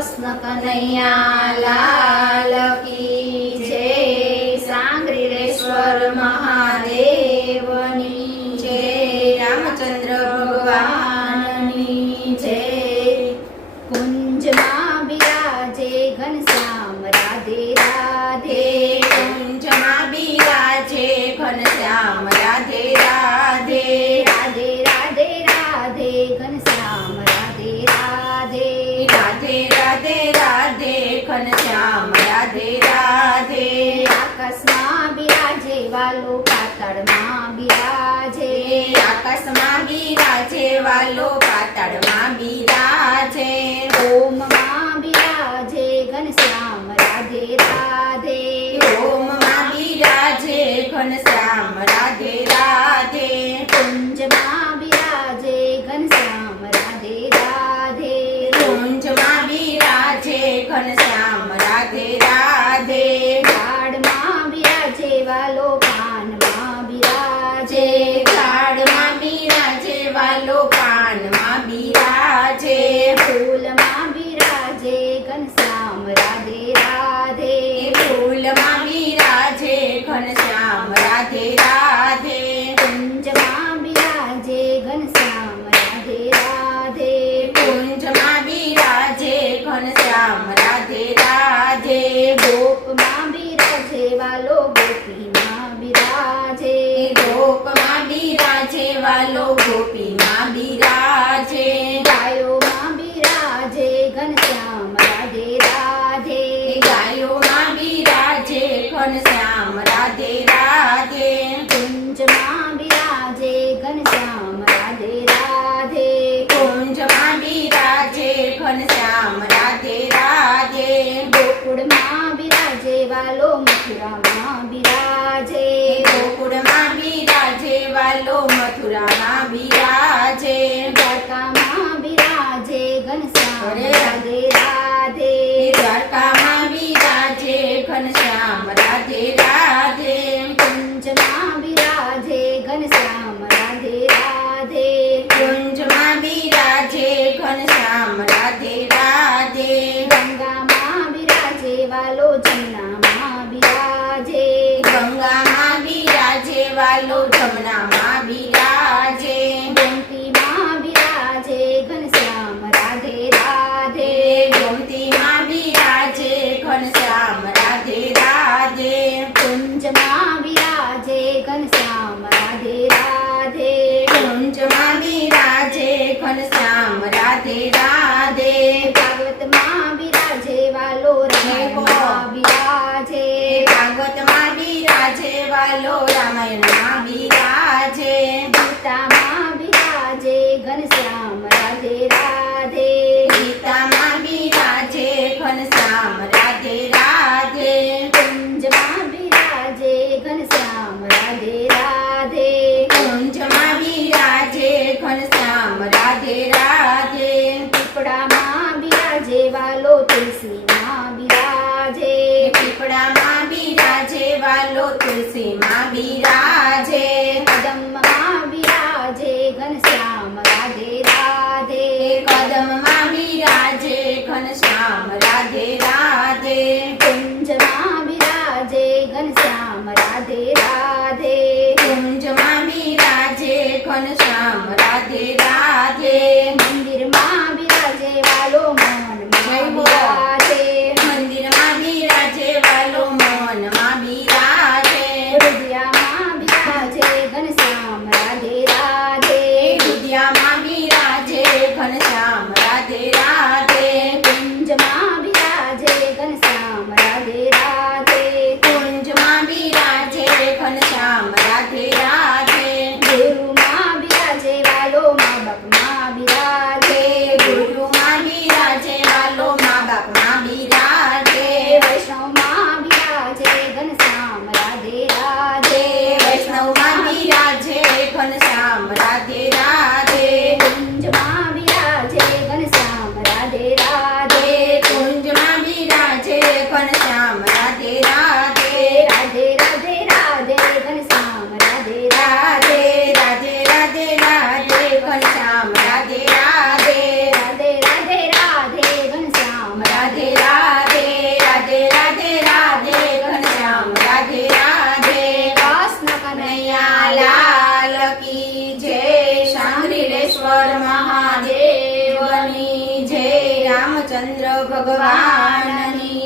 કૃષ્ણ કનૈયા લાલ કી જય. સાંગરીરેશ્વર મહાદેવની જય. રામચંદ્ર ભગવાનની જય. કુંજમાં બિરાજે ઘનશ્યામ રાધે રાધે. કુંજમાં બિરાજે ઘનશ્યામ રાધે રાધે. રાધે રાધે રાધે ઘનશ્યામ રાધે રાધે. રાધે રાધે રાધે ઘનશ્યામ રાધે રાધે. આકાશમાં બિરાજે વાલો પાતાળમાં બિરાજે. આકાશમાં બિરાજે વાલો પાતાળમાં બિરાજે. ઓમમાં બિરાજે ઘનશ્યામ રાધે રાધે. ઓમમાં બિરાજે ઘનશ્યામ રાધે રાધે. કુંજમાં બિરાજે ઘનશ્યામ રાધે રાધે. કુંજમાં બિરાજે ઘનશ્યામ રાધે રાધે. ઝાડમાં બિરાજે વાલો પાનમાં બિરાજે. ઝાડમાં બિરાજે વાલો પાનમાં બિરાજે. ફૂલમાં બિરાજે ઘનશ્યામ રાધે રાધે. ફૂલમાં બિરાજે ઘનશ્યામ રાધે રાધે. કુંજમાં બિરાજે ઘનશ્યામ રાધે રાધે. કુંજમાં બિરાજે ઘનશ્યામ રાધે રાધે. ગોપમાં બિરાજે વાલો ગોપીમાં બિરાજે. ગોપમાં બિરાજે વાલો ગોપીમાં બિરાજે. ગાયોમાં બિરાજે ઘનશ્યામ રાધે રાધે. ગાયોમાં બિરાજે ઘનશ્યામ રાધે રાધે. કુંજમાં બિરાજે ઘનશ્યામ રાધે રાધે. કુંજમાં બિરાજે ઘનશ્યામ રાધે રાધે. ગોકુળમાં બિરાજે વાલો મથુરામાં બિરાજે. ગોકુળમાં બિરાજે વાલો મથુરામાં બિરાજે. દ્વારકામાં બિરાજે ઘનશ્યામ રાધે રાધે. દ્વારકામાં બિરાજે ઘનશ્યામ રાધે રાધે. કુંજમાં બિરાજે ઘનશ્યામ રાધે રાધે. કુંજમાં બિરાજે ઘનશ્યામ રાધે રાધે. ગંગામાં બિરાજે વાલો જમનામાં બિરાજે. ગંગામાં બિરાજે વાલો જમનામાં બિરાજે. ગોમતીમાં બિરાજે ઘનશ્યામ રાધે રાધે. ગોમતીમાં બિરાજે ઘનશ્યામ રાધે રાધે. કુંજમાં બિરાજે ઘનશ્યામ રાધે રાધે. કુંજમાં બિરાજે ઘનશ્યામ રાધે રાધે. ભાગવતમાં બિરાજે વાલો રામાયણમાં બિરાજે. ભાગવતમાં બિરાજે વાલો રામાયણમાં બિરાજે. ગીતામાં બિરાજે ઘનશ્યામ રાધે રાધે. ગીતામાં બિરાજે ઘનશ્યામ રાધે રાધે. કુંજમાં બિરાજે ઘનશ્યામ રાધે રાધે. કુંજમાં બિરાજે ઘનશ્યામ રાધે રાધે. પીપળામાં બિરાજે વાલો તુલસીમાં બિરાજે. પીપળામાં બિરાજે વાલો તુલસીમાં બિરાજે. કદમમાં બિરાજે ઘનશ્યામ રાધે રાધે. કદમમાં બિરાજે ઘનશ્યામ રાધે રાધે. કુંજમાં બિરાજે ઘનશ્યામ રાધે રાધે. કુંજમાં બિરાજે ઘનશ્યામ રાધે રાધે. મંદિરમાં બિરાજે વાલો મોહનમાં બિરાજે. મંદિરમાં બિરાજે વાલો મૌનમાં બિરાજે. હૃદયમાં બિરાજે ઘનશ્યામ રાધે રાધે. હૃદયમાં બિરાજે ઘનશ્યામ રાધે રાધે. કુંજમાં બિરાજે ઘનશ્યામ રાધે રાધે. કુંજમાં બિરાજે ઘનશ્યામ રાધે રાધે. ગુરુમાં બિરાજે વાલો મા બાપમાં બિરાજે. ગુરુમાં બિરાજે વાલો મા બાપમાં બિરાજે. વૈષ્ણવમાં બિરાજે ઘનશ્યામ રાધે રાધે. વૈષ્ણવમાં બિરાજે ઘનશ્યામ રાધે રાધે. કુંજમાં બિરાજે ઘનશ્યામ રાધે રાધે. કુંજમાં બિરાજે ઘનશ્યામ રાધે રાધે. રાધે રાધે રાધે ઘનશ્યામ રાધે રાધે રાધે રાધે રાધે ઘનશ્યામ રાધે રાધે. રાધે રાધે રાધે ઘનશ્યામ હર મહાદેવની જય રામચંદ્ર ભગવાનની